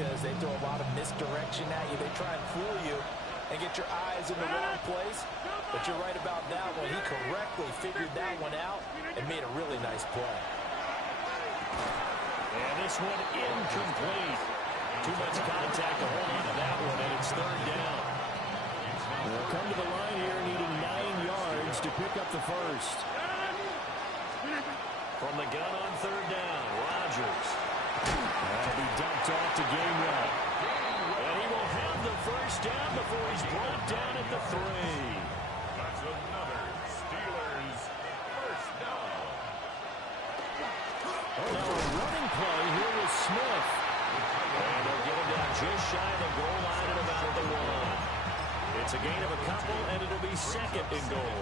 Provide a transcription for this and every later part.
because they throw a lot of misdirection at you. They try and fool you and get your eyes in the wrong place. But you're right about that one. He correctly figured that one out and made a really nice play. And this one incomplete. Too much contact to hold on to that one, and it's third down. They'll come to the line here needing 9 yards to pick up the first. From the gun on third down, Rodgers. That'll be dumped off to Gainwell. And he will have the first down before he's brought down at the 3. That's another Steelers first down. Now a running play here with Smith. And they'll get him down just shy of the goal line at about the 1. It's a gain of a couple, and it'll be second and goal.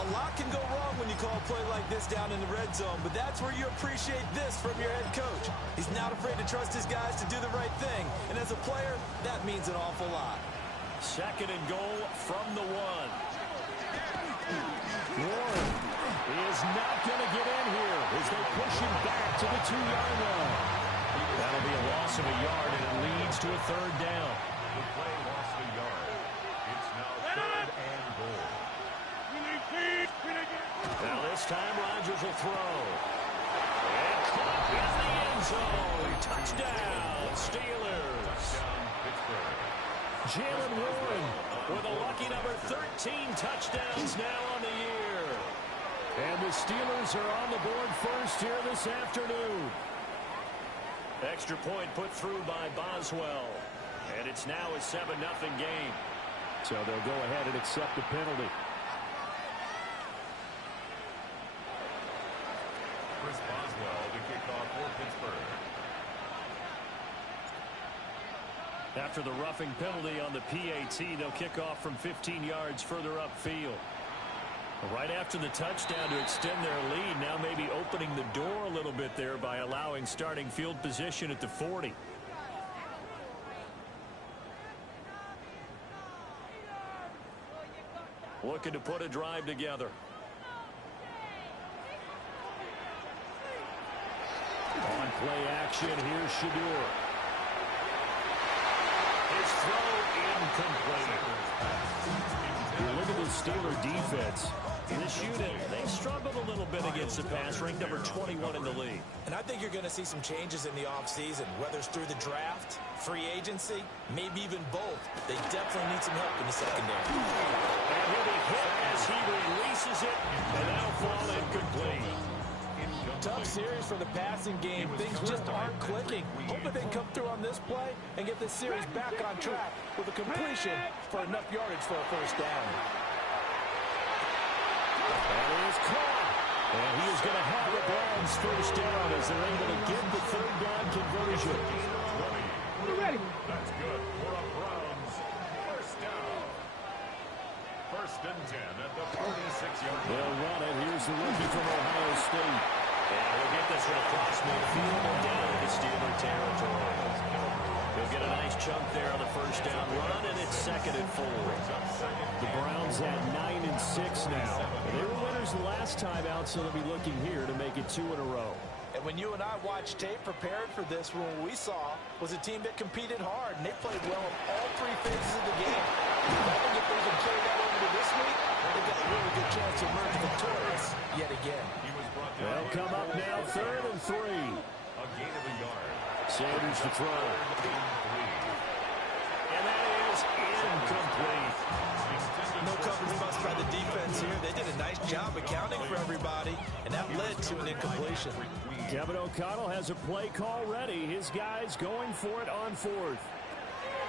A lot can go wrong when you call a play like this down in the red zone, but that's where you appreciate this from your head coach. He's not afraid to trust his guys to do the right thing, and as a player, that means an awful lot. Second and goal from the 1. Warren is not going to get in here as they push him back to the 2-yard line. That'll be a loss of a yard, and it leads to a third down. The play lost a yard. It's now third and goal. Now this time Rodgers will throw. And caught in the end zone. Touchdown, Steelers. Touchdown, Pittsburgh. Jalen Warren with a lucky number 13 touchdowns now on the year. And the Steelers are on the board first here this afternoon. Extra point put through by Boswell. And it's now a 7-0 game. So they'll go ahead and accept the penalty. Chris Boswell to kick off for Pittsburgh. After the roughing penalty on the PAT, they'll kick off from 15 yards further upfield. Right after the touchdown to extend their lead, now maybe opening the door a little bit there by allowing starting field position at the 40. Looking to put a drive together. On play action, here's Shador. His throw incomplete. You look at the Steeler defense. This unit, they've struggled a little bit against the pass, ranked number 21 in the league. And I think you're going to see some changes in the offseason, whether it's through the draft, free agency, maybe even both. They definitely need some help in the secondary. And he'll be hit as he releases it, and that'll fall incomplete. Tough series for the passing game. Things just aren't clicking. Hoping they come through on this play and get this series back on track with a completion for enough yardage for a first down. That is caught. And he is going to have the Browns first down as they're able to get the third down conversion. That's good for a Browns first down. First and 10 at the 46-yard line. They'll run it. Here's the rookie from Ohio State. And he'll get this one across midfield and down into Steeler territory. He'll get a nice chunk there on the first down run, and it's second and 4. The Browns at 9-6 now. They were winners the last time out, so they'll be looking here to make it 2 in a row. And when you and I watched tape prepared for this, what we saw was a team that competed hard, and they played well in all 3 phases of the game. I think if they can carry that over to this week, they've got a really good chance to emerge victorious yet again. They'll come up now, third and 3. A gain of a yard. Sanders to throw. And that is incomplete. No coverage bust by the defense here. They did a nice job accounting for everybody, and that led to an incompletion. Kevin O'Connell has a play call ready. His guys going for it on 4th.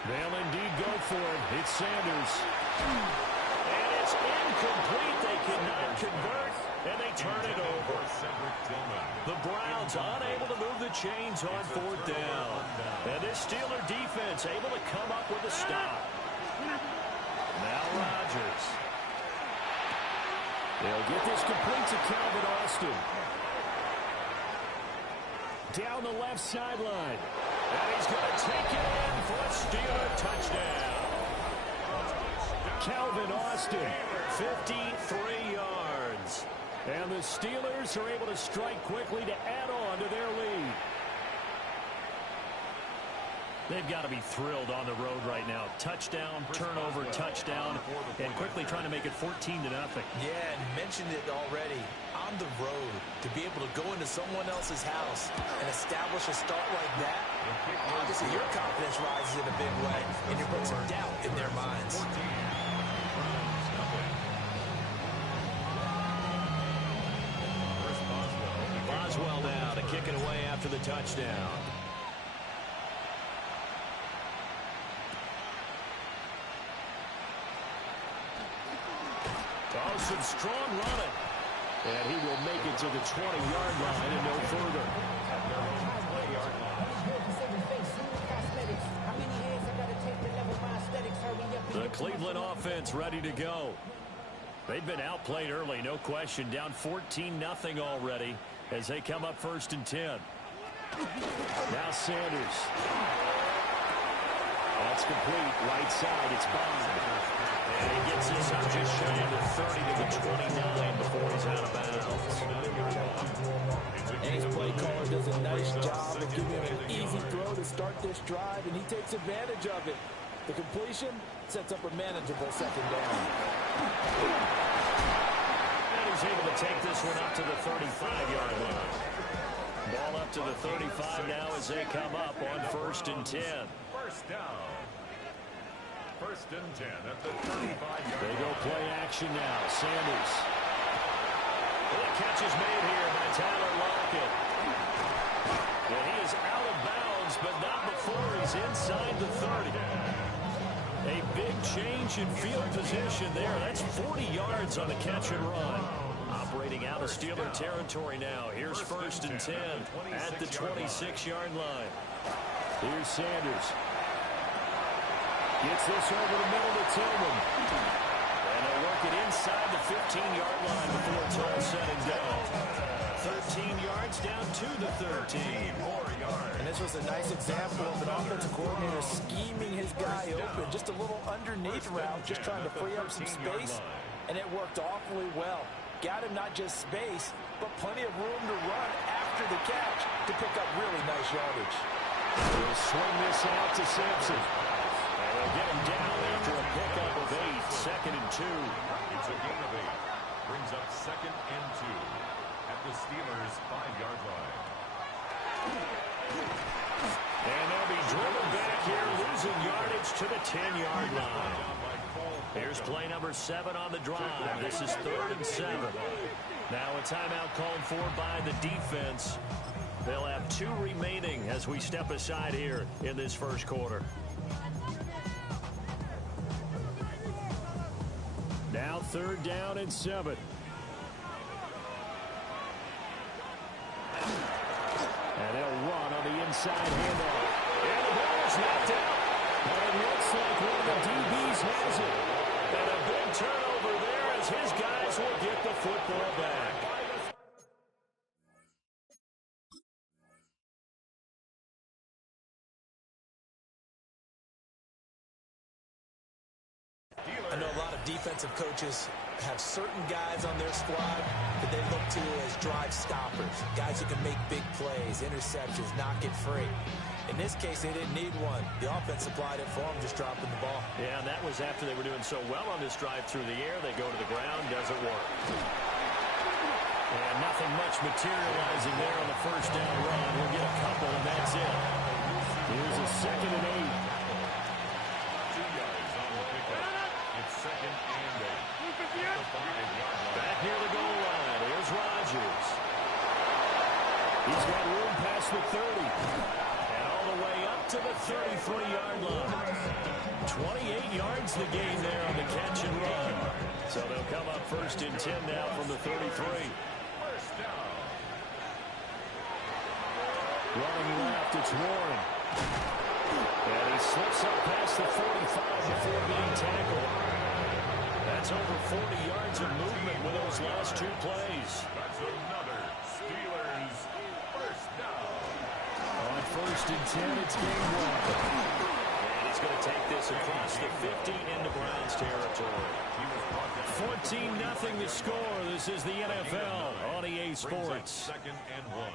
They'll indeed go for it. It's Sanders. And it's incomplete. They cannot convert, and they turn it over. The Browns unable to move the chains on 4th down. And this Steeler defense able to come up with a stop. Now Rodgers. They'll get this complete to Calvin Austin. Down the left sideline. And he's going to take it in for a Steeler touchdown. Calvin Austin, 53 yards. And the Steelers are able to strike quickly to add on to their lead. They've got to be thrilled on the road right now. Touchdown, turnover, touchdown, and quickly trying to make it 14-0. Yeah, and mentioned it already. On the road, to be able to go into someone else's house and establish a start like that, obviously your confidence rises in a big way, and you put some doubt in their minds. Boswell now to kick it away after the touchdown. Oh, some strong running. And he will make it to the 20-yard line and no further. The Cleveland offense ready to go. They've been outplayed early, no question. Down 14-0 already as they come up 1st and 10. Now Sanders. That's complete. Right side, it's Bond. And he gets this up just shy of the 30 to the 29 before he's out of bounds. And his play caller does a nice job of giving him an easy throw to start this drive, and he takes advantage of it. The completion sets up a manageable 2nd down. And he's able to take this one up to the 35-yard line. Ball up to the 35 now as they come up on 1st and 10. First down. 1st and 10 at the 35-yard line. They go play action now. Sanders. The catch is made here by Tyler Lockett. And he is out of bounds, but not before he's inside the 30. A big change in field position there. That's 40 yards on the catch and run. Operating out of Steeler territory now. Here's 1st and 10 at the 26-yard line. Here's Sanders. Gets this over the middle to Tillman. And they'll work it inside the 15-yard line before it's all said and done. 13 yards down to the 13. 4 yards. And this was a nice example of an offensive coordinator scheming his guy open. Just a little underneath route, just trying to free up some space. And it worked awfully well. Got him not just space, but plenty of room to run after the catch to pick up really nice yardage. He'll swing this out to Sampson. And they'll get him down after a pickup of 8. 2nd and 2. It's a gain of 8. Brings up 2nd and 2 at the Steelers' 5-yard line. And they'll be driven back here, losing yardage to the 10-yard line. Here's play number 7 on the drive. This is 3rd and 7. Now a timeout called for by the defense. They'll have 2 remaining as we step aside here in this 1st quarter. Now 3rd down and 7. And they'll run on the inside handoff. And the ball is knocked out. And it looks like one of the DBs has it. And a big turnover there as his guys will get the football back. I know a lot of defensive coaches have certain guys on their squad that they look to as drive stoppers, guys who can make big plays, interceptions, knock it free. In this case, they didn't need one. The offense supplied it for them, just dropping the ball. Yeah, and that was after they were doing so well on this drive through the air. They go to the ground, doesn't work. And nothing much materializing there on the 1st down run. We'll get a couple, and that's it. Here's a 2nd and 8. 2 yards on the pickup. It's 2nd and 8. Back near the goal line. Here's Rodgers. He's got room past the 30. And all the way up to the 33-yard line. 28 yards the gain there on the catch and run. So they'll come up 1st and 10 now from the 33. First down. Running left, it's Warren. And he slips up past the 45 before being tackled. That's over 40 yards of movement with those last 2 plays. That's another Steelers first down. On 1st and 10, it's game 1. And he's going to take this across the 50 into Browns territory. 14-0 the score. This is the NFL on EA Sports. 2nd and 1.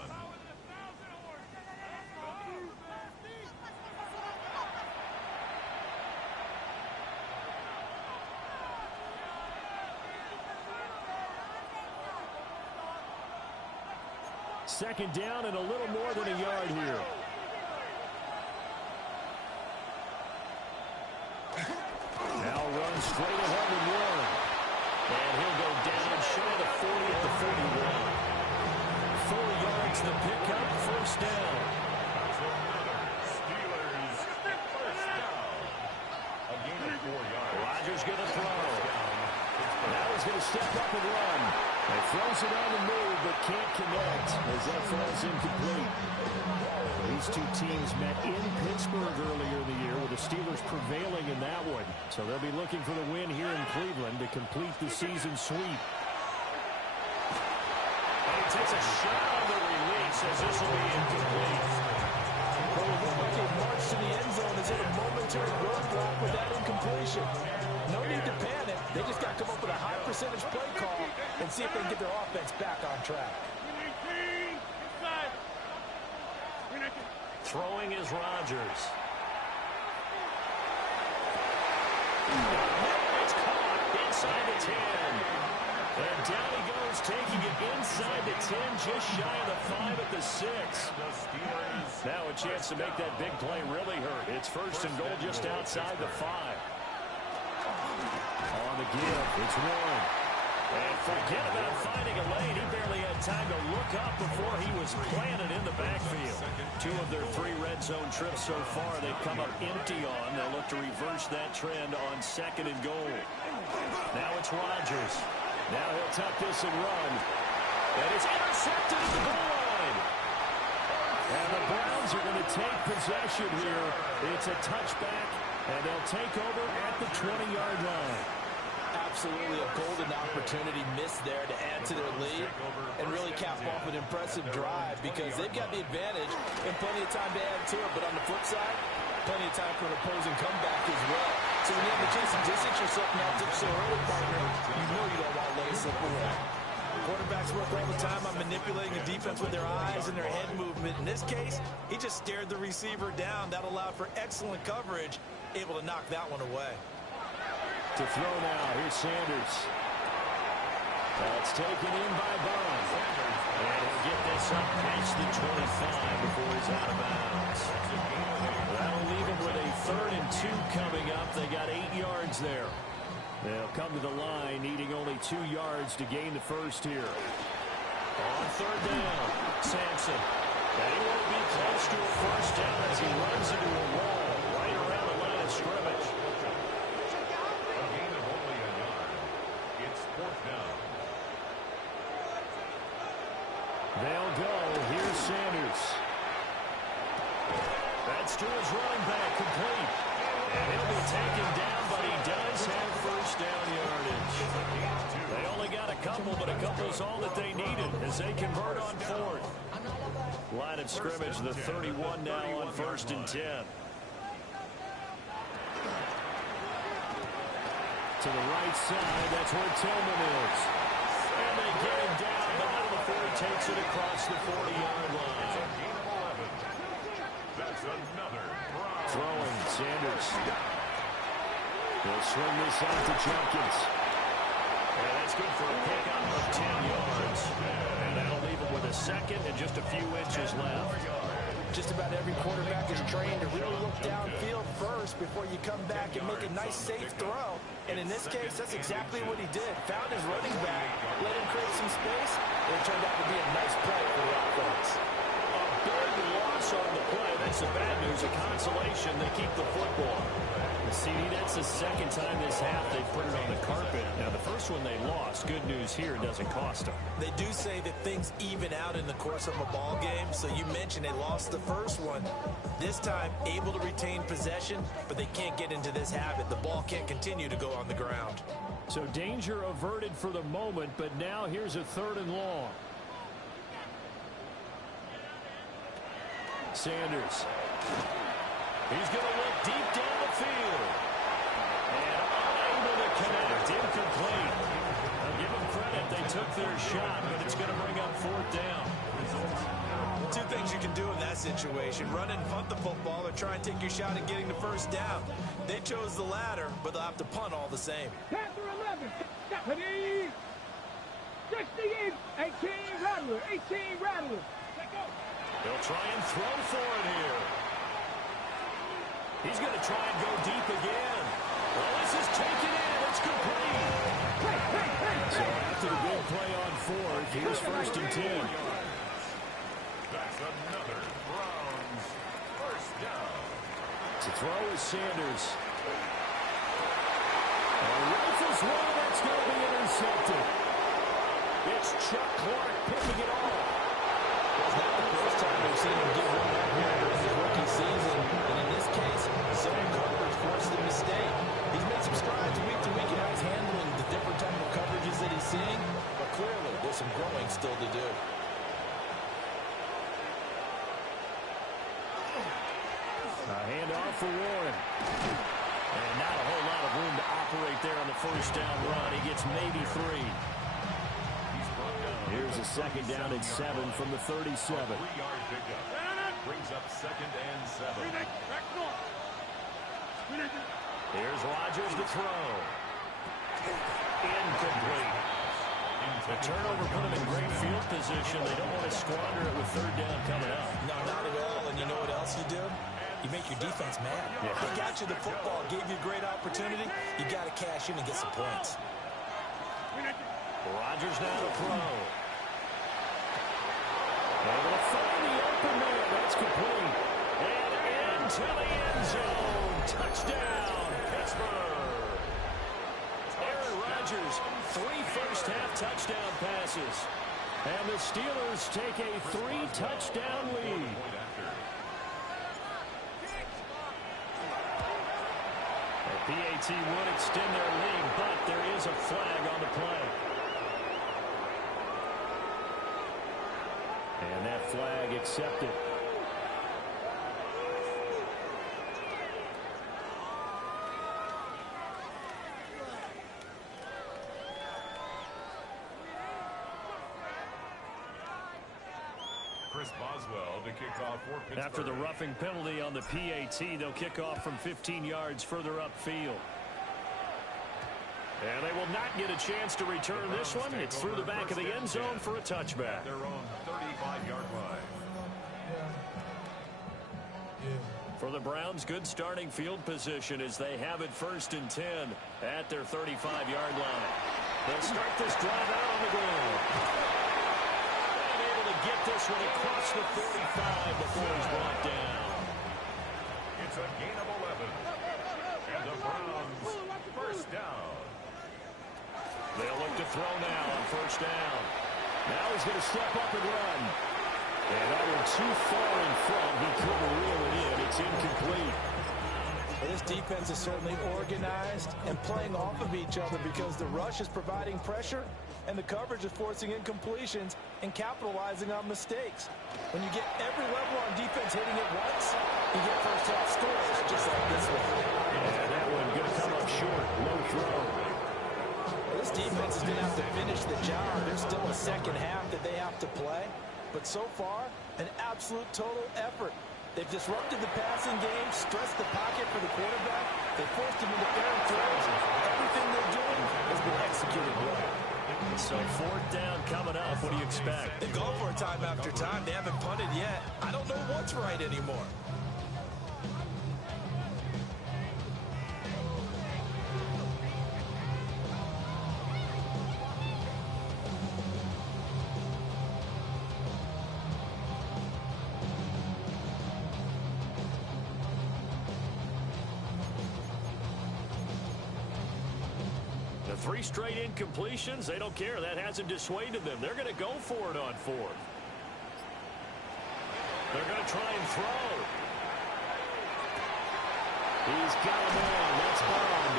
Second down and a little more than a yard here. Now runs straight ahead with one. And he'll go down shy of the 40 at the 41. 4 yards to pick up, first down. Steelers, first down. A gain of 4 yards. Rodgers going to throw. Now he's going to step up and run. He throws it on the move, but can't connect as that falls incomplete. These two teams met in Pittsburgh earlier in the year with the Steelers prevailing in that one. So they'll be looking for the win here in Cleveland to complete the season sweep. And he takes a shot on the release as this will be incomplete. Well, it looked like they marched to the end zone as in a momentary roadblock with that incompletion. No need to panic. They just got to come up with a high percentage play call and see if they can get their offense back on track. Throwing is Rodgers. It's caught inside the 10. And down he goes, taking it inside the 10, just shy of the 5 at the 6. Now a chance to make that big play really hurt. It's first and goal just outside the 5. On the give, it's Warren. And forget about finding a lane. He barely had time to look up before he was planted in the backfield. 2 of their 3 red zone trips so far they've come up empty on. They'll look to reverse that trend on second and goal. Now it's Rodgers. Now he'll tuck this and run. And it's intercepted at the goal line. And the Browns are going to take possession here. It's a touchback, and they'll take over at the 20-yard line. Absolutely a golden opportunity missed there to add to their lead and really cap off an impressive drive because they've got the advantage and plenty of time to add to it. But on the flip side, plenty of time for an opposing comeback as well. So when you have the chance to distance yourself from that dip so early, partner, you know you don't want to let it slip away. Quarterbacks work all the time on manipulating the defense with their eyes and their head movement. In this case, he just stared the receiver down. That allowed for excellent coverage, able to knock that one away. To throw now, here's Sanders. That's taken in by Bond. And he'll get this up past the 25 before he's out of bounds. That'll leave him with a 3rd and 2 coming up. They got 8 yards there. They'll come to the line, needing only 2 yards to gain the first here. On 3rd down, Sampson. And he won't be close to a first down as he runs into a wall right around the line of scrimmage. They'll go. Here's Sanders. That's to his running back, complete. And he'll be taken down, but he does have first down yardage. They only got a couple, but a couple's all that they needed as they convert on 4th. Line of scrimmage, the 31 now on 1st and 10. To the right side, that's where Tillman is. And they get him down, but not before he takes it across the 40-yard line. That's another Throwing, Sanders. They'll swing this out to Jenkins. And that's good for a pickup of 10 yards. And that'll leave him with a 2nd and just a few inches left. Just about every quarterback is trained to really look downfield first before you come back and make a nice, safe throw. And in this case, that's exactly what he did. Found his running back, let him create some space, and it turned out to be a nice play for the offense. A big loss on the play. That's the bad news. A consolation. They keep the football. CD, that's the 2nd time this half they put it on the carpet. Now, the first one they lost. Good news here, it doesn't cost them. They do say that things even out in the course of a ball game. So you mentioned they lost the first one. This time, able to retain possession, but they can't get into this habit. The ball can't continue to go on the ground. So danger averted for the moment, but now here's a 3rd and long. Sanders. He's going to look deep down the field. And unable to connect. Incomplete. I'll give them credit. They took their shot, but it's going to bring up 4th down. 2 things you can do in that situation. Run and punt the football or try and take your shot at getting the first down. They chose the latter, but they'll have to punt all the same. 16, 18, Rattler, 18, Rattler. They'll try and throw for it here. He's going to try and go deep again. Well, this is taken in. It's complete. So after the big play on fourth, here's 1st and 10. That's another Browns first down. To throw is Sanders. And rifles one. That's going to be intercepted. It's Chuck Clark picking it off. Well, it's not the first time we've seen him give one out here during his rookie season. And in this case, zone coverage forced a mistake. He's made some strides week to week in how he's handling the different type of coverages that he's seeing. But clearly, there's some growing still to do. A handoff for Warren. And not a whole lot of room to operate there on the first down run. He gets maybe 3. Here's a 2nd down and 7 from the 37. 3-yard pickup. Brings up 2nd and 7. Here's Rodgers to throw. Incomplete. The turnover put him in great field position. They don't want to squander it with 3rd down coming up. No, not at all. And you know what else you do? You make your defense mad. Yeah. They got you the football, gave you a great opportunity. You got to cash in and get some points. Rodgers now to throw. Able to find the open man. That's complete. And into the end zone. Touchdown, Pittsburgh. Aaron Rodgers, 3 first-half touchdown passes. And the Steelers take a 3-touchdown lead. The PAT would extend their lead, but there is a flag on the play. And that flag accepted. Chris Boswell to kick off for Pittsburgh. After the roughing penalty on the PAT, they'll kick off from 15 yards further upfield. And they will not get a chance to return this one. It's through the back of the end zone for a touchback. Their own 35-yard line. For the Browns, good starting field position as they have it 1st and 10 at their 35-yard line. They'll start this drive out on the ground. And able to get this one across the 45 before he's brought down. It's a gain of 11. And the Browns first down. They'll look to throw now on 1st down. Now he's going to step up and run. And over too far in front, he couldn't reel it in. It's incomplete. Well, this defense is certainly organized and playing off of each other because the rush is providing pressure and the coverage is forcing incompletions and capitalizing on mistakes. When you get every level on defense hitting it once, you get first-half scores just like this one. And that one going to come up short. Low throw. This defense is going to have to finish the job. There's still a second half that they have to play. But so far, an absolute total effort. They've disrupted the passing game, stressed the pocket for the quarterback. They forced him into errant throws. Everything they're doing has been executed well. So 4th down coming up. What do you expect? They've gone for it time after time. They haven't punted yet. I don't know what's right anymore. The 3 straight incompletions, they don't care. That hasn't dissuaded them. They're going to go for it on 4th. They're going to try and throw. He's got him on. That's Bond.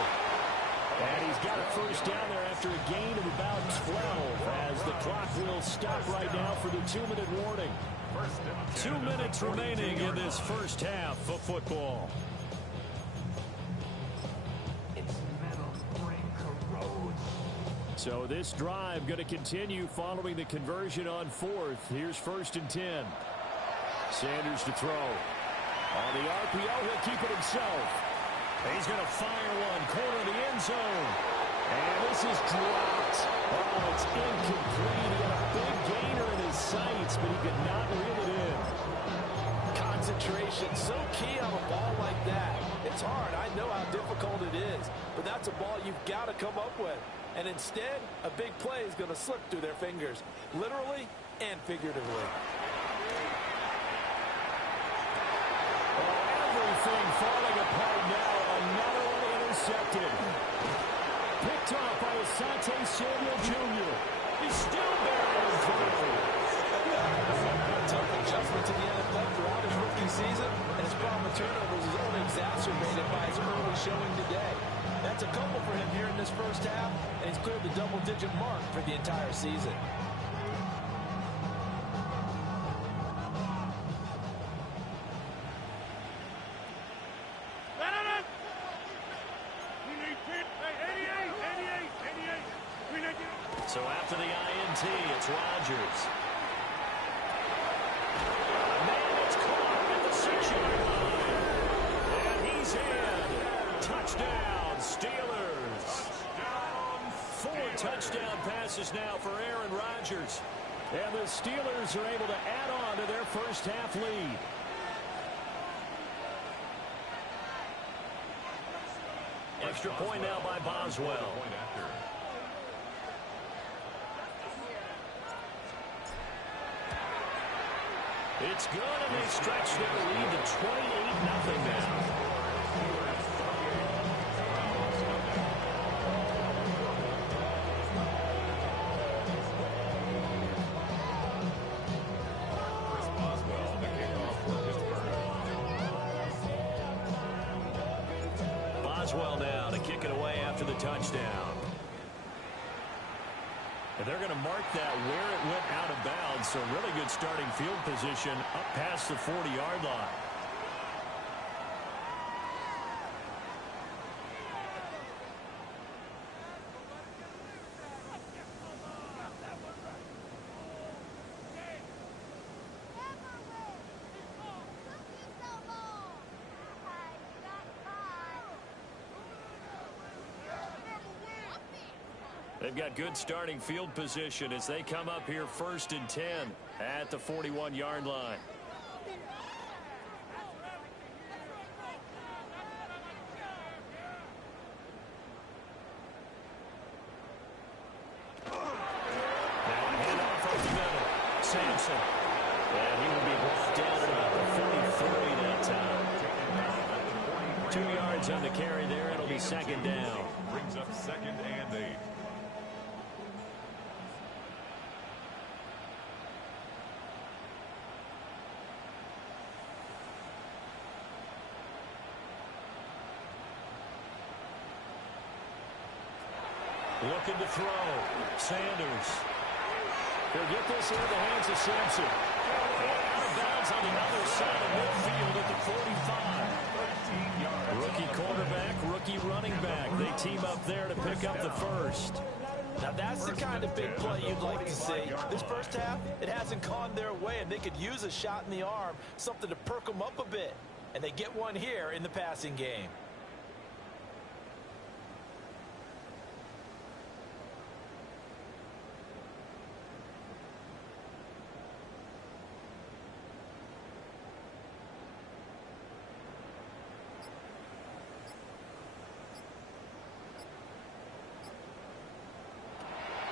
And he's got a 1st down there after a gain of about 12 as the clock will stop right now for the 2-minute warning. 2 minutes remaining in this first half of football. So this drive going to continue following the conversion on 4th. Here's 1st and 10. Sanders to throw. On the RPO, he'll keep it himself. He's going to fire one, corner of the end zone. And this is dropped yards. Oh, it's incomplete. He had a big gainer in his sights, but he could not reel it in. Concentration, so key on a ball like that. It's hard. I know how difficult it is, but that's a ball you've got to come up with. And instead, a big play is going to slip through their fingers, literally and figuratively. Everything falling apart now. Another one intercepted. Picked off by Asante Samuel Jr. He's still barreling through. A tough adjustment to the NFL throughout his rookie season, and his problem with turnovers is only exacerbated by his early showing today. That's a couple for him here in this first half, and he's cleared the double-digit mark for the entire season. So after the INT, it's Rodgers. Man, it's caught at the 6-yard line. And he's in. Touchdown, Steelers. Four touchdown passes now for Aaron Rodgers. And the Steelers are able to add on to their first half lead. Extra point now by Boswell. It's good, and they stretch their lead to 28-0 now. Boswell now to kick it away after the touchdown. And they're going to mark that where it went out of bounds, so really good starting field position up past the 40-yard line. They've got good starting field position as they come up here 1st and 10 at the 41-yard line. Now a handoff up the middle. Sampson. And he will be brought down at about the 43 that time. 2 yards on the carry there. It'll be 2nd down. Brings up 2nd and 8. Looking to throw. Sanders. He'll get this into the hands of Sampson. Out of bounds on the other side of midfield at the 45. Rookie quarterback, rookie running back. They team up there to pick up the first. Now that's the kind of big play you'd like to see. This first half, it hasn't gone their way, and they could use a shot in the arm, something to perk them up a bit. And they get one here in the passing game.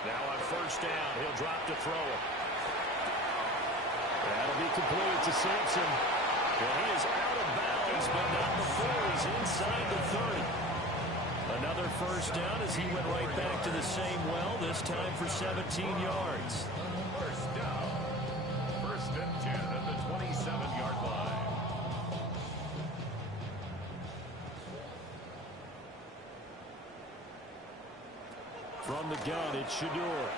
Now on 1st down, he'll drop to throw it. That'll be complete to Sampson. Well, he is out of bounds, but not before he's inside the 30. Another 1st down as he went right back to the same well, this time for 17 yards. 1st down. 1st and 10 at the 27-yard line. From the gun, it's Shador. Oh,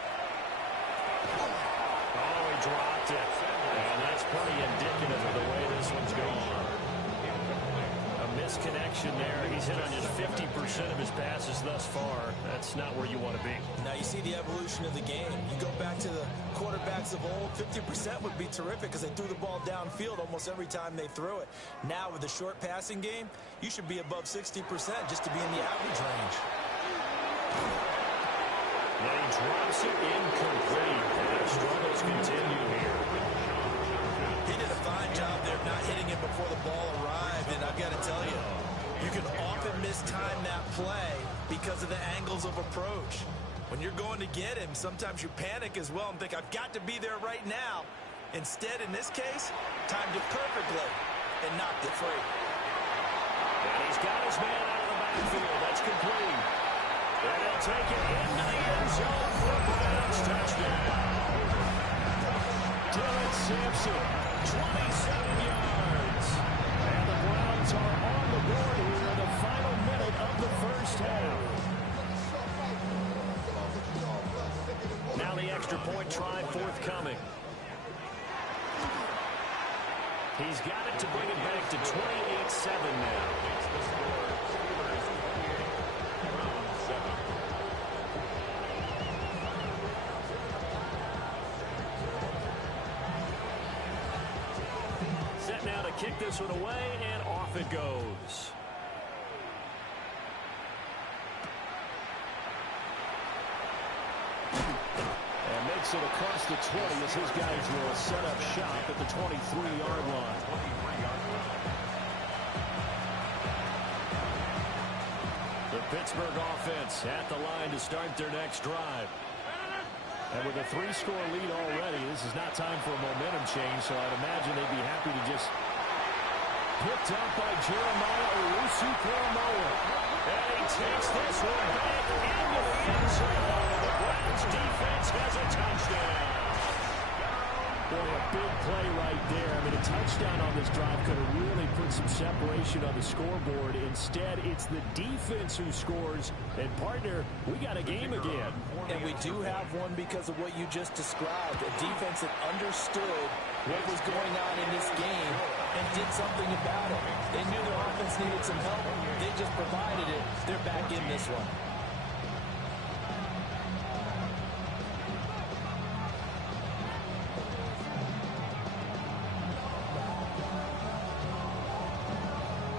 he dropped it. And that's pretty indicative of the way this one's going. A misconnection there. He's hit on just 50% of his passes thus far. That's not where you want to be. Now you see the evolution of the game. You go back to the quarterbacks of old, 50% would be terrific because they threw the ball downfield almost every time they threw it. Now with the short passing game, you should be above 60% just to be in the average range. And he drops it incomplete. And their struggles continue here. He did a fine job there of not hitting it before the ball arrived, and I've got to tell you, you can often mistime that play because of the angles of approach. When you're going to get him, sometimes you panic as well and think, I've got to be there right now. Instead, in this case, timed it perfectly and knocked it free. And he's got his man out of the backfield. That's complete. And he'll take it into the end zone for a Browns touchdown. Dylan Sampson, 27 yards. And the Browns are on the board here in the final minute of the first half. Now the extra point try forthcoming. He's got it to bring it back to 28-7 now. Set now to kick this one away, and off it goes. Makes it across the 20 as his guys will set up shop at the 23-yard line. The Pittsburgh offense at the line to start their next drive. And with a 3-score lead already, this is not time for a momentum change, so I'd imagine they'd be happy to just picked up by Jeremiah Owusu-Koramoah. And he takes this one back into the end zone. The Browns defense has a touchdown. Boy, a big play right there. I mean, a touchdown on this drive could have really put some separation on the scoreboard. Instead, it's the defense who scores. And, partner, we got a game again. And we do have one because of what you just described. A defense that understood what was going on in this game and did something about it. They knew their offense needed some help. They just provided it. They're back in this one.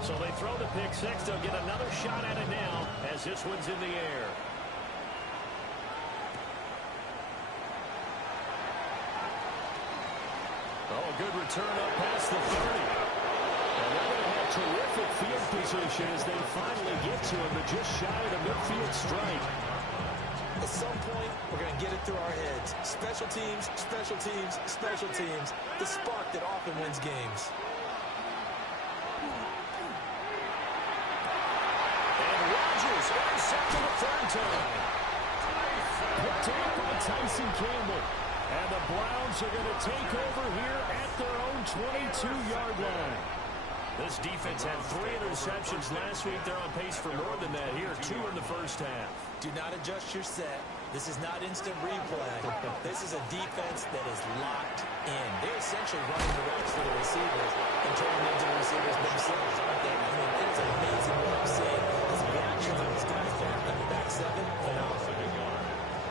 So they throw the pick six. They'll get another shot at it now as this one's in the air. Oh, a good return up past the 30. And they're going to have terrific field position as they finally get to him, but just shy of the midfield strike. At some point, we're going to get it through our heads. Special teams, special teams, special teams. The spark that often wins games. Intercepted the third time. Picked up by Tyson Campbell. And the Browns are going to take over here at their own 22-yard line. This defense had 3 interceptions last week. They're on pace for more than that here. 2 in the first half. Do not adjust your set. This is not instant replay. This is a defense that is locked in. They're essentially running the routes for the receivers and turning them into the receivers themselves, aren't they? I mean, it's amazing what I'm seeing. As the action on these guys back in the back 7, phenomenal.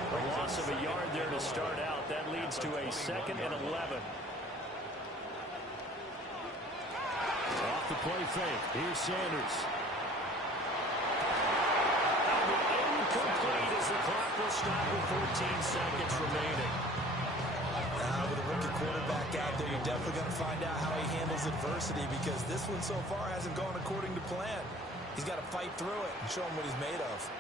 A loss of a yard there to start out. That leads to a 2nd and 11. Off the play fake. Here's Sanders. Incomplete as the clock will stop with 14 seconds remaining. With a rookie quarterback out there, you're definitely going to find out how he handles adversity because this one so far hasn't gone according to plan. He's got to fight through it and show him what he's made of.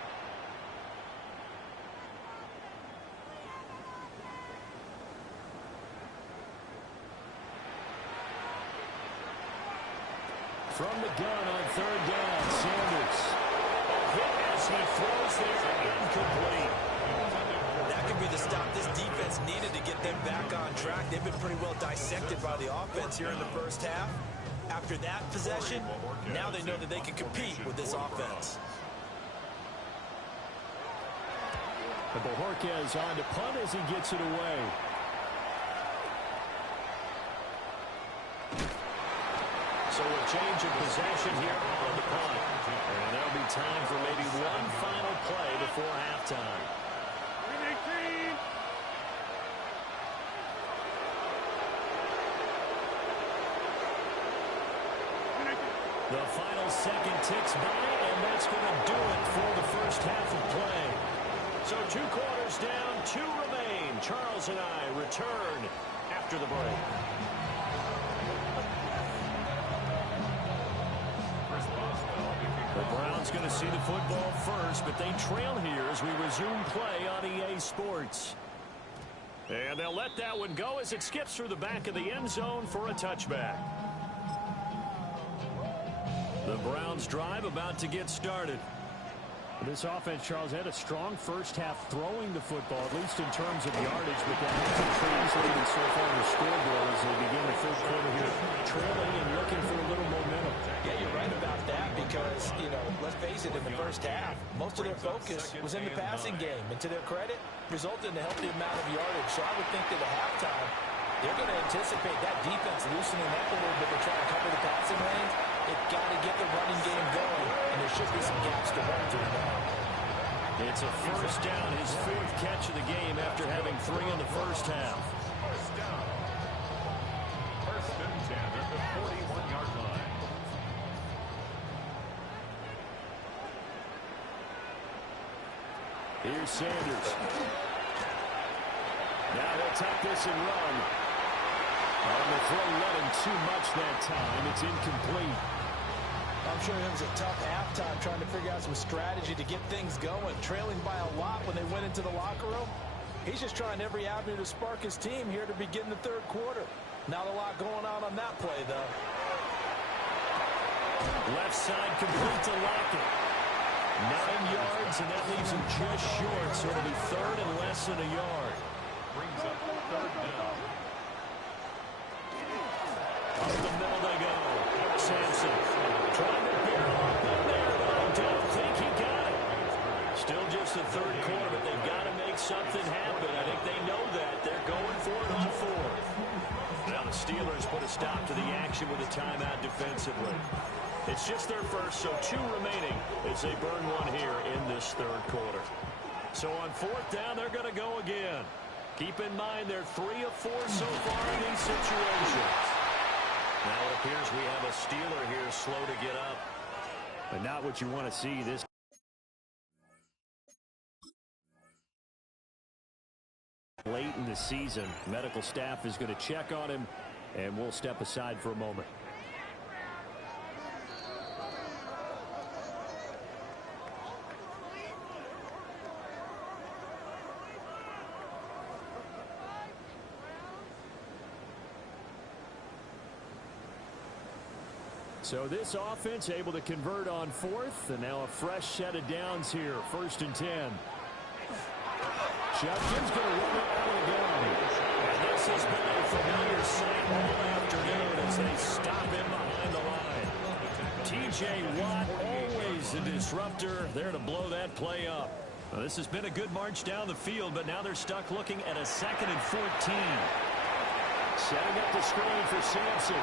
From the gun on 3rd down, Sanders. A hit as he throws there, incomplete. That could be the stop this defense needed to get them back on track. They've been pretty well dissected by the offense here in the first half. After that possession, now they know that they can compete with this offense. And Bojorquez on to punt as he gets it away. So a change of possession here on the punt. And there'll be time for maybe one final play before halftime. The final second ticks by, and that's going to do it for the first half of play. So 2 quarters down, 2 remain. Charles and I return after the break. The Browns going to see the football first, but they trail here as we resume play on EA Sports. And they'll let that one go as it skips through the back of the end zone for a touchback. The Browns drive about to get started. This offense, Charles, had a strong first half throwing the football, at least in terms of yardage, but that hasn't translated so far in the scoreboard as they begin the third quarter here, trailing and looking for a little momentum. Yeah, you're right about that because, let's face it, in the first half, most of their focus was in the passing game. And to their credit, resulted in a healthy amount of yardage. So I would think that at halftime, they're going to anticipate that defense loosening up a little bit to try to cover the passing lanes. They've got to get the running game going, and there should be some gaps to run through now. It's a first down, his 4th catch of the game after having 3 in the first half. First down. First and 10 at the 41-yard line. Here's Sanders. Now they'll take this and run. On the throw, let him too much that time. It's incomplete. I'm sure it was a tough halftime trying to figure out some strategy to get things going. Trailing by a lot when they went into the locker room. He's just trying every avenue to spark his team here to begin the third quarter. Not a lot going on that play, though. Left side complete to Lockett. 9 yards, and that leaves him just short. So it'll be 3rd and less than a yard. Brings up 3rd down. Up the middle they go. Sampson trying to barrel up in there, but I don't think he got it. Still just the third quarter, but they've got to make something happen. I think they know that. They're going for it on 4th. Now the Steelers put a stop to the action with a timeout defensively. It's just their first, so 2 remaining as they burn one here in this third quarter. So on 4th down, they're going to go again. Keep in mind they're 3 of 4 so far in these situations. Now it appears we have a Steeler here slow to get up. But not what you want to see this. Late in the season, medical staff is going to check on him, and we'll step aside for a moment. So this offense able to convert on 4th, and now a fresh set of downs here, 1st and 10. Judkins going to run it out of the gun. And this has been a familiar sight all afternoon as they stop him behind the line. T.J. Watt, always the disruptor, there to blow that play up. Well, this has been a good march down the field, but now they're stuck looking at a 2nd and 14. Setting up the screen for Sampson.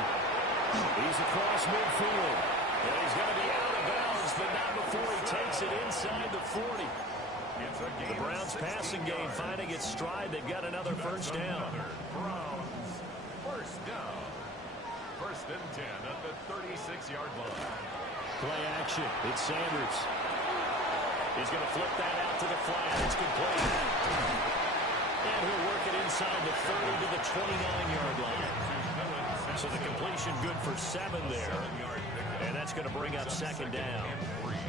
He's across midfield. And he's going to be out of bounds, but not before he takes it inside the 40. The Browns passing game finding its stride. They've got another first down. Browns first down. 1st and 10 at the 36-yard line. Play action. It's Sanders. He's going to flip that out to the flat. It's complete. And he'll work it inside the 30 to the 29-yard line. So the completion good for 7 there. And that's going to bring up 2nd down.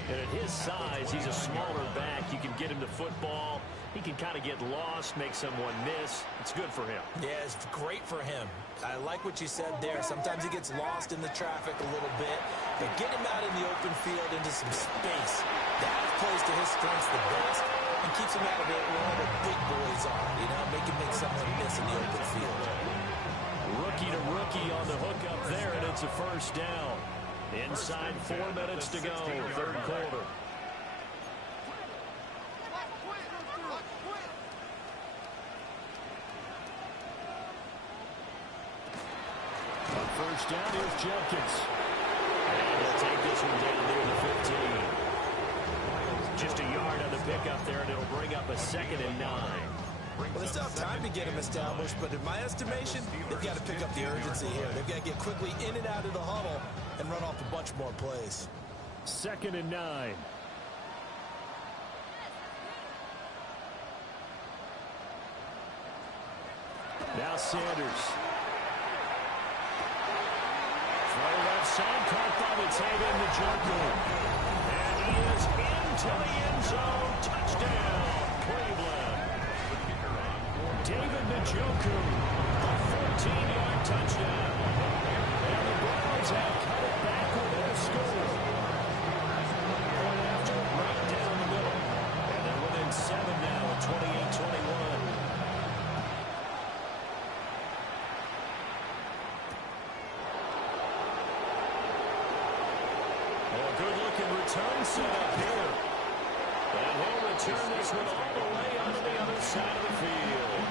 And at his size, he's a smaller back. You can get him the football. He can kind of get lost, make someone miss. It's good for him. Yeah, it's great for him. I like what you said there. Sometimes he gets lost in the traffic a little bit. But get him out in the open field into some space. That plays to his strengths the best and keeps him out of it where all the big boys are. Make him make someone miss in the open field. Rookie to rookie on the hook up there, and it's a first down. Inside 4 minutes to go, third quarter. On first down, here's Judkins. And he'll take this one down near the 15. Just a yard on the pickup there, and it'll bring up a 2nd and 9. Well, they still have time to get him established, but in my estimation, they've got to pick up the urgency here. They've got to get quickly in and out of the huddle and run off a bunch more plays. 2nd and 9. Now Sanders. Throw left side, caught by the tight end, Njoku. And he is into the end zone. Touchdown, Cleveland. David Njoku, a 14-yard touchdown. And the Browns have cut it back within a score. Point after, right down the middle. And they're within 7 now at 28-21. Good-looking return set up here. And he'll return this one all the way onto the other side of the field.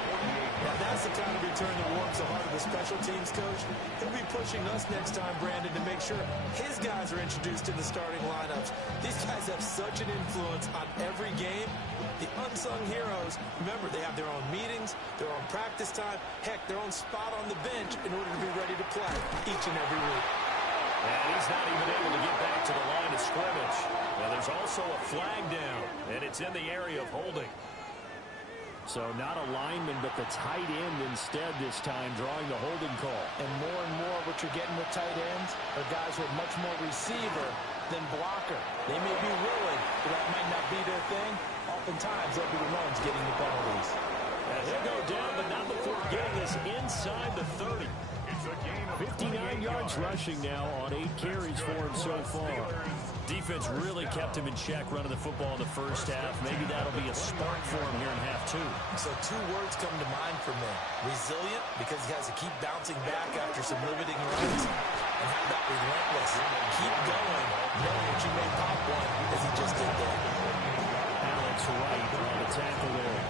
Now that's the kind of return that warms the heart of the special teams coach. He'll be pushing us next time, Brandon, to make sure his guys are introduced in the starting lineups. These guys have such an influence on every game. The unsung heroes, remember, they have their own meetings, their own practice time, heck, their own spot on the bench in order to be ready to play each and every week. And he's not even able to get back to the line of scrimmage. Now there's also a flag down, and it's in the area of holding. So not a lineman, but the tight end instead this time, drawing the holding call. And more what you're getting with tight ends are guys who are much more receiver than blocker. They may be willing, but that might not be their thing. Oftentimes, they'll be the ones getting the penalties. And he'll go down, but not before getting this inside the 30. 59 yards rushing now on 8 carries for him so far. Defense really kept him in check running the football in the first half. Maybe that'll be a spark for him here in half 2. So 2 words come to mind for me. Resilient, because he has to keep bouncing back after some limiting runs. And how about relentless? Keep going, knowing that you may pop one, as he just did there. Alex Wright on the tackle there.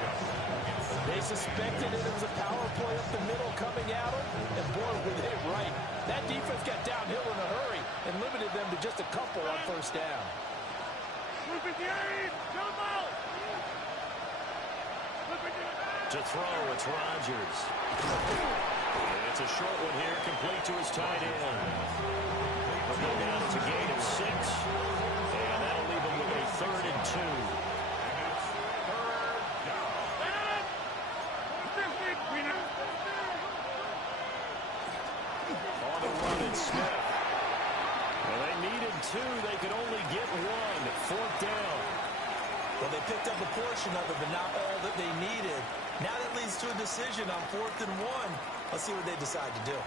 They suspected it was a power play up the middle coming at him, and boy, were they right. That defense got downhill in a hurry and limited them to just a couple on first down. To throw, it's Rodgers. And it's a short one here, complete to his tight end. He'll go down to a gain of 6, and that'll leave him with a 3rd and 2. On the run, it's Smith. Well, they needed 2. They could only get 1. 4th down. Well, they picked up a portion of it, but not all that they needed. Now that leads to a decision on 4th and 1. Let's see what they decide to do.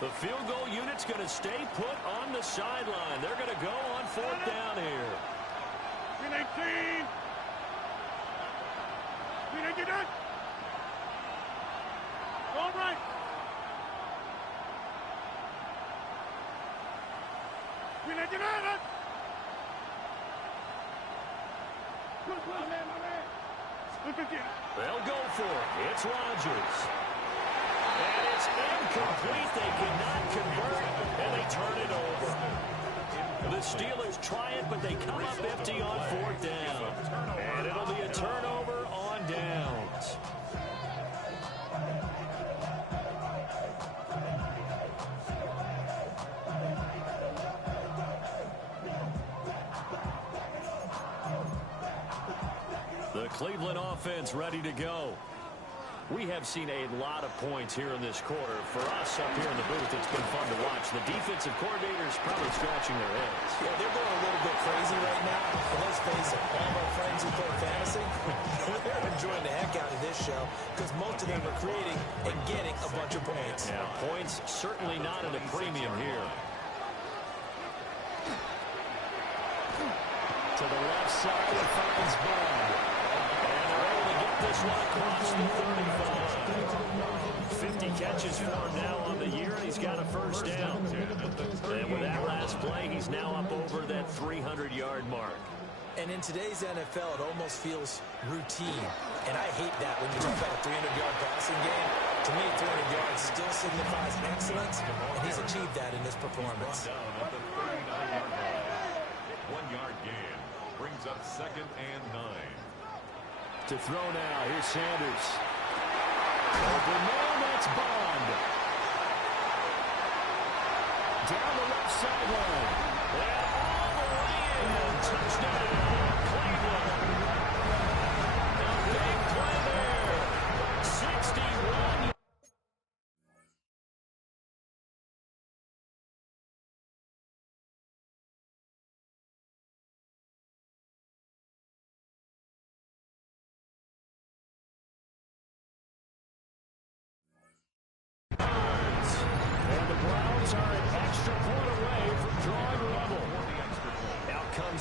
The field goal unit's going to stay put on the sideline. They're going to go on 4th down here. All right. They'll go for it. It's Rodgers. And it's incomplete. They cannot convert, and they turn it over. The Steelers try it, but they come up empty on 4th down. And it'll be a turnover on downs. The Cleveland offense ready to go. We have seen a lot of points here in this quarter. For us up here in the booth, it's been fun to watch. The defensive coordinators probably scratching their heads. Yeah, they're going a little bit crazy right now. But let's face it, all of our friends who play fantasy, they're enjoying the heck out of this show because most of them are creating and getting a bunch of points. Yeah, points certainly not at a premium here. To the left side, it finds Bond. And they're able to get this one across the 35. 50 catches for him now on the year, and he's got a first down. And with that last play, he's now up over that 300-yard mark. And in today's NFL, it almost feels routine. And I hate that when you talk about a 300-yard passing game. To me, 300 yards still signifies excellence, and he's achieved that in this performance. 1-yard gain brings up 2nd and 9. To throw now, here's Sanders. Open man, that's Bond. Down the left sideline. And all the way in. Touchdown, Cleveland. A big play there. 61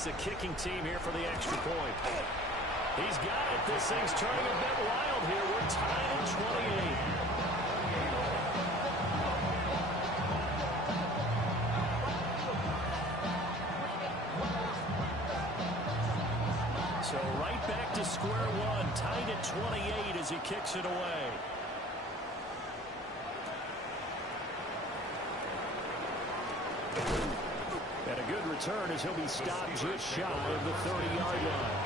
the kicking team here for the extra point. He's got it. This thing's turning a bit wild here. We're tied at 28. So right back to square one, tied at 28 as he kicks it away. And a good return as he'll be stopped just shy of the 30-yard line.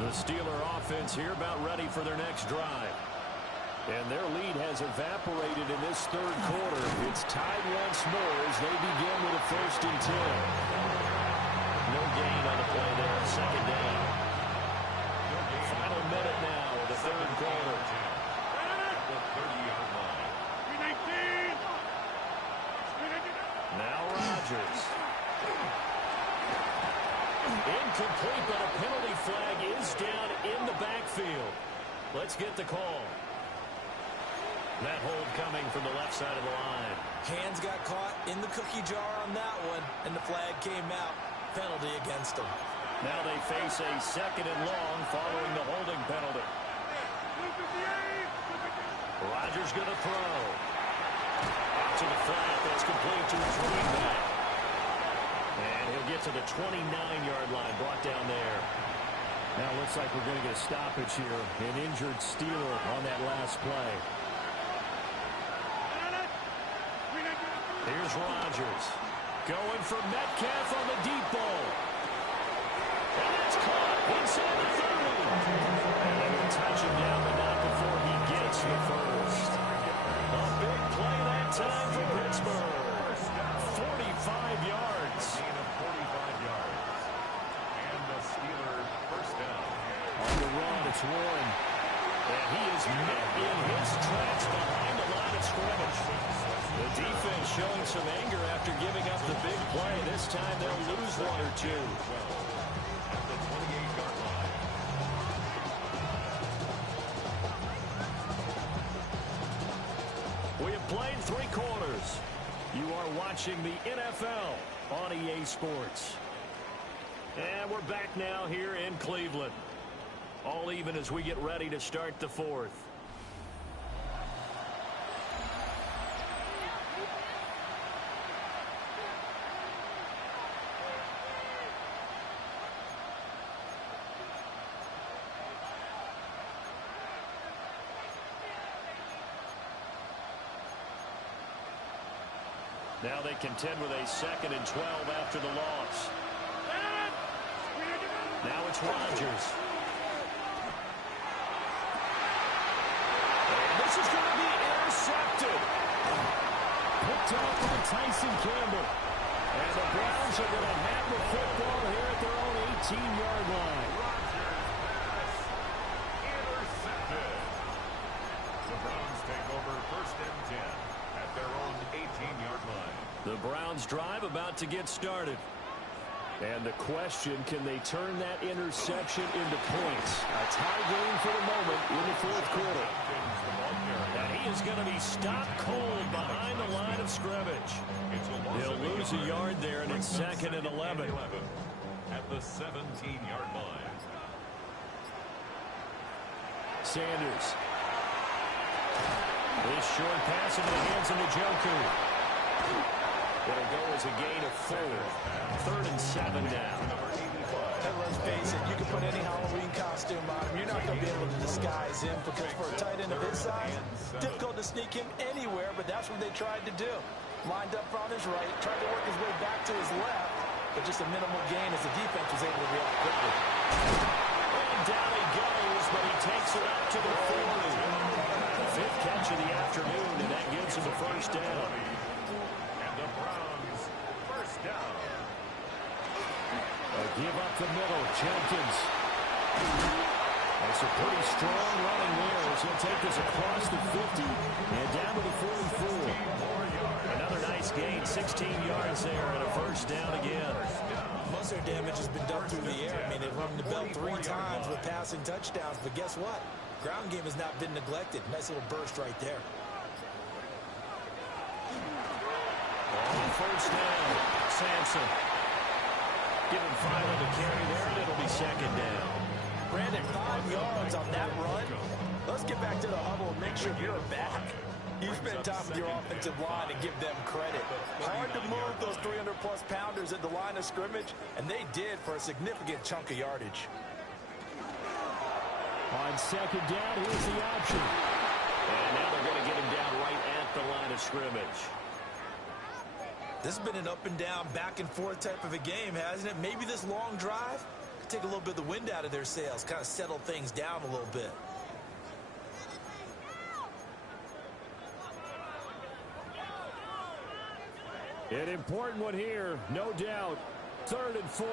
The Steeler offense here about ready for their next drive. And their lead has evaporated in this third quarter. It's tied once more as they begin with a 1st and 10. No gain on the play there. Second down. Final minute now of the third quarter. The 30-yard line. Now Rodgers. Incomplete, but a penalty flag is down in the backfield. Let's get the call. That hold coming from the left side of the line. Hands got caught in the cookie jar on that one, and the flag came out. Penalty against them. Now they face a 2nd and long following the holding penalty. Rodgers going to throw. Out to the flat. That's complete to his running back. And he'll get to the 29-yard line, brought down there. Now it looks like we're going to get a stoppage here. An injured Steeler on that last play. Here's Rodgers. Going for Metcalf on the deep ball. And that's caught inside the 30. And they will touch him down, but not before he gets the first. A big play that time for Pittsburgh. 45 yards. Gain of 45 yards. And the Steelers first down. On the run, it's Warren. And he is met in his tracks behind the line of scrimmage. The defense showing some anger after giving up the big play. This time they'll lose one or two. At the 28-yard line. We have played 3 quarters. You are watching the NFL on EA Sports. And we're back now here in Cleveland. All even as we get ready to start the 4th. Now they contend with a 2nd and 12 after the loss. Now it's Rodgers. And this is going to be intercepted. Picked off by Tyson Campbell. And the Browns are going to have the football here at their own 18-yard line. Intercepted. The Browns take over 1st and 10 at their own 18-yard line. The Browns drive about to get started. And the question, can they turn that interception into points? A tie game for the moment in the 4th quarter. And he is going to be stopped cold behind the line of scrimmage. They'll lose a yard there, and it's 2nd and 11. At the 17-yard line. Sanders. This short pass into the hands of Njoku. It'll go as a gain of 4. 3rd and 7 now. And let's face it, you can put any Halloween costume on him. You're not going to be able to disguise him because for a tight end of his size, difficult to sneak him anywhere, but that's what they tried to do. Lined up on his right, tried to work his way back to his left, but just a minimal gain as the defense was able to react quickly. And down he goes, but he takes it up to the 40. 5th catch of the afternoon, and that gives him a first down. And the Browns first down. Give up the middle. Jenkins. That's a pretty strong running there as he'll take this across the 50 and down to the 44. Another nice gain, 16 yards there, and a first down again. Most of their damage has been done through the air. I mean, they've rung the bell 3 times with passing touchdowns, but guess what? Ground game has not been neglected. Nice little burst right there. First down, Sampson. Give him 5 on the carry there, and it'll be second down. Brandon, 5 yards on that run. Let's get back to the huddle and make sure you're back. You spend time with your offensive line and give them credit. Hard to move those 300-plus pounders at the line of scrimmage, and they did for a significant chunk of yardage. On second down, here's the option. And now they're going to get him down right at the line of scrimmage. This has been an up-and-down, back-and-forth type of a game, hasn't it? Maybe this long drive could take a little bit of the wind out of their sails, kind of settle things down a little bit. An important one here, no doubt. 3rd and 4.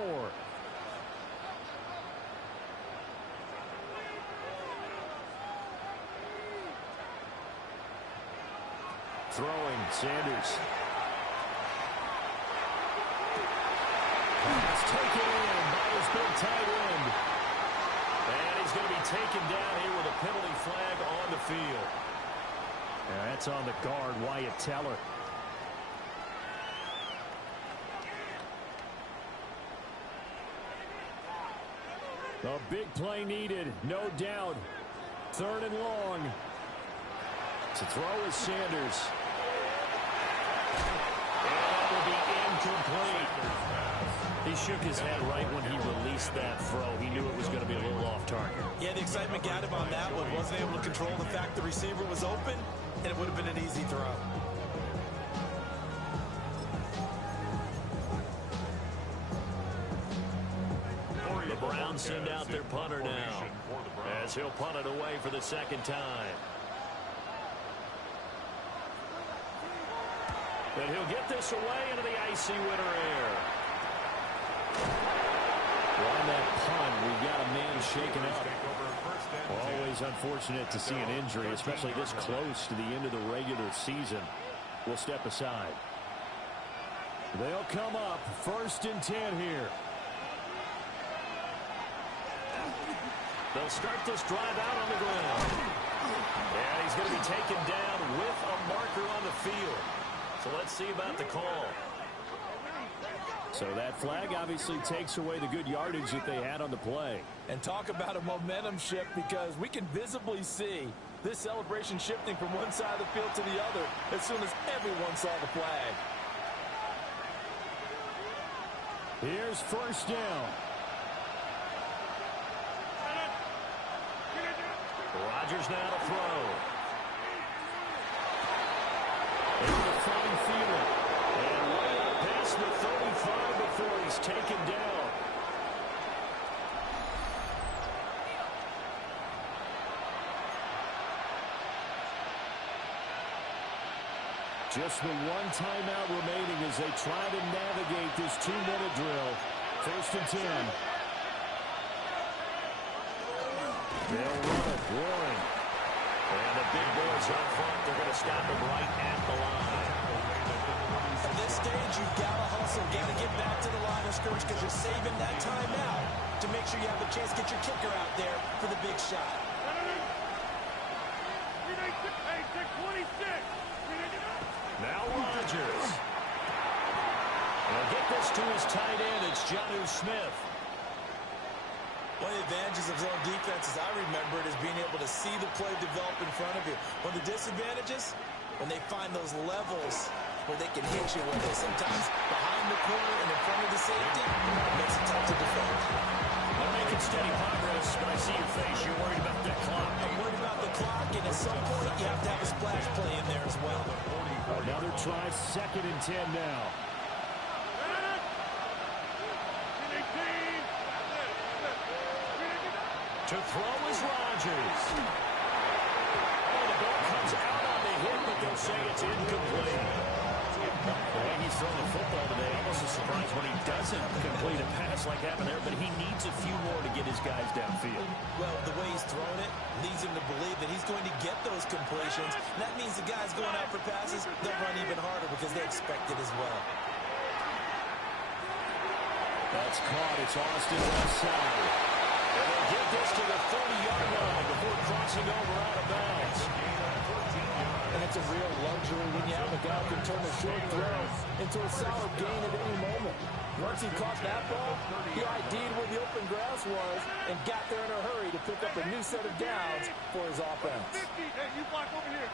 Throwing, Sanders. Pass taken in by his big tight end. And he's going to be taken down here with a penalty flag on the field. Yeah, that's on the guard, Wyatt Teller. A big play needed, no doubt. 3rd and long. To throw is Sanders. And that will be incomplete. He shook his head right when he released that throw. He knew it was going to be a little off target. Yeah, the excitement got him on that one. Wasn't able to control the fact the receiver was open, and it would have been an easy throw. The Browns send out their punter now, as he'll punt it away for the 2nd time. And he'll get this away into the icy winter air. On that punt, we've got a man shaken up. Always unfortunate to see an injury, especially this close to the end of the regular season. We'll step aside. They'll come up 1st and 10 here. They'll start this drive out on the ground. And he's going to be taken down with a marker on the field. So let's see about the call. So that flag obviously takes away the good yardage that they had on the play. And talk about a momentum shift, because we can visibly see this celebration shifting from one side of the field to the other as soon as everyone saw the flag. Here's 1st down. Rodgers now to throw. Able to find Thielen. And way up past the 35 before he's taken down. Just the one timeout remaining as they try to navigate this 2-minute drill. 1st and 10. They'll run it, Warren. And the big boys up front, they're going to stop him right at the line. At this stage, you've got to hustle, got to get back to the line of scrimmage, because you're saving that timeout to make sure you have a chance to get your kicker out there for the big shot. Now Rodgers. He'll get this to his tight end. It's Jonnu Smith. One of the advantages of zone defense, as I remember it, is being able to see the play develop in front of you. One of the disadvantages, when they find those levels where they can hit you with it. Sometimes behind the corner and in front of the safety, it makes it tough to defend. They're making steady progress, but I see your face. You're worried about that clock. I'm worried about the clock, and at some point, you have to have a splash play in there as well. Another try, 2nd and 10 now. To throw is Rodgers. Oh, the ball comes out on the hit, but they'll say it's incomplete. The way he's throwing the football today, almost a surprise when he doesn't complete a pass like happened there, but he needs a few more to get his guys downfield. Well, the way he's thrown it leads him to believe that he's going to get those completions. And that means the guys going out for passes, they'll run even harder because they expect it as well. That's caught. It's Austin left side. And they'll get this to the 30-yard line before crossing over out of bounds. And it's a real luxury when you have a guy who can turn a short throw into a solid gain at any moment. Once he caught that ball, he ID'd where the open grass was and got there in a hurry to pick up a new set of downs for his offense. 50. Hey, you block over here.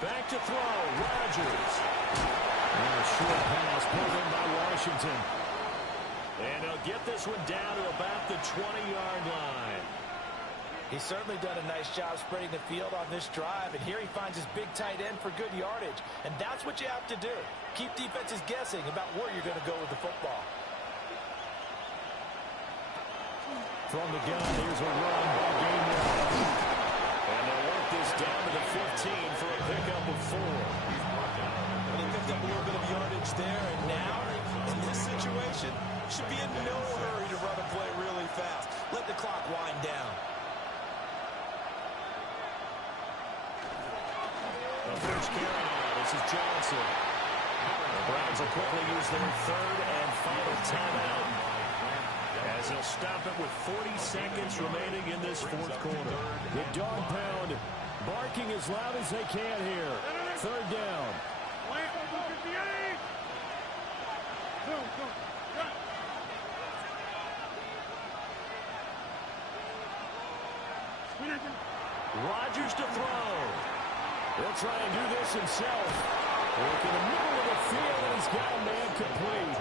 Back to throw, Rodgers. And a short pass pulled in by Washington. And he'll get this one down to about the 20-yard line. He's certainly done a nice job spreading the field on this drive, and here he finds his big tight end for good yardage. And that's what you have to do. Keep defenses guessing about where you're going to go with the football. From the gun, here's a run by Gainwell. And they'll work this down to the 15 for a pickup of 4. And he picked up a little bit of yardage there, and now, in this situation, should be in no hurry to run a play really fast. Let the clock wind down. The first carry now. This is Johnson. The Browns will quickly use their third and final timeout, as they'll stop it with 40 seconds remaining in this fourth quarter. The dog pound barking as loud as they can here. Third down. Rodgers to throw. He'll try and do this himself. Work in the middle of the field, and he's got a man complete.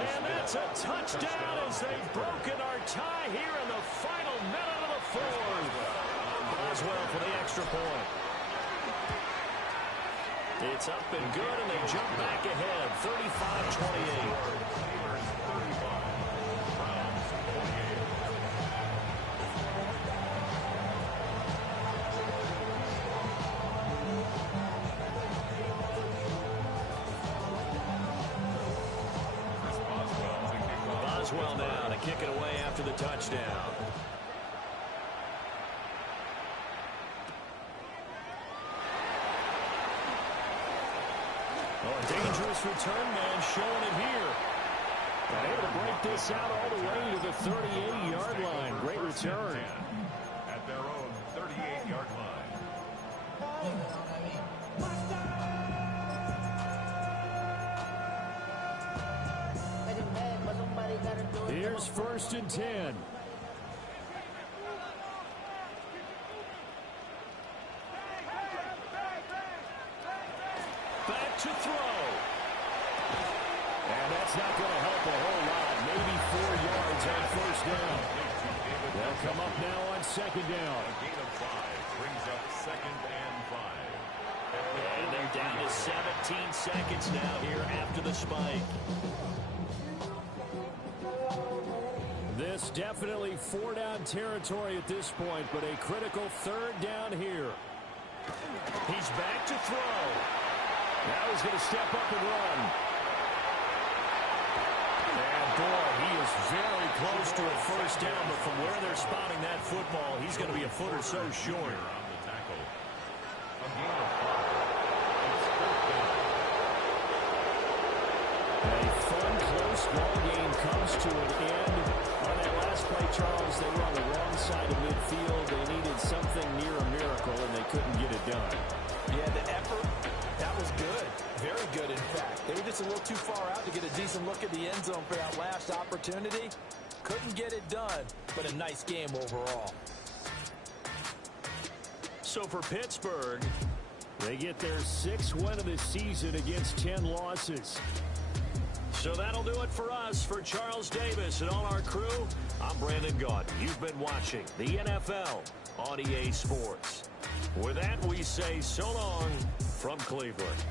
And that's a touchdown as they've broken our tie here in the final minute of the fourth. Boswell for the extra point. It's up and good, and they jump back ahead, 35-28. Boswell now to kick it away after the touchdown. Oh, a dangerous return man showing it here. And able to break this out all the way to the 38-yard line. Great return. At their own 38-yard line. Here's first and 10. Back to throw. And that's not going to help a whole lot. Maybe 4 yards on first down. They'll come up now on second down. A gain of 5 brings up 2nd and 5. And they're down to 17 seconds now here after the spike. This definitely 4-down territory at this point, but a critical third down here. He's back to throw. Now he's going to step up and run. And boy, he is very close to a first down, but from where they're spotting that football, he's going to be a foot or so short. On the tackle. A gain of 5. A fun, close ball game comes to an end. On that last play, Charles, they were on the wrong side of midfield. They needed something near a miracle, and they couldn't get it done. Yeah, the effort, that was good. Very good, in fact. They were just a little too far out to get a decent look at the end zone for that last opportunity. Couldn't get it done, but a nice game overall. So for Pittsburgh, They get their 6th win of the season against 10 losses. So that'll do it for us. For Charles Davis and all our crew, I'm Brandon Gaudin. You've been watching the NFL on EA Sports. With that, we say so long from Cleveland.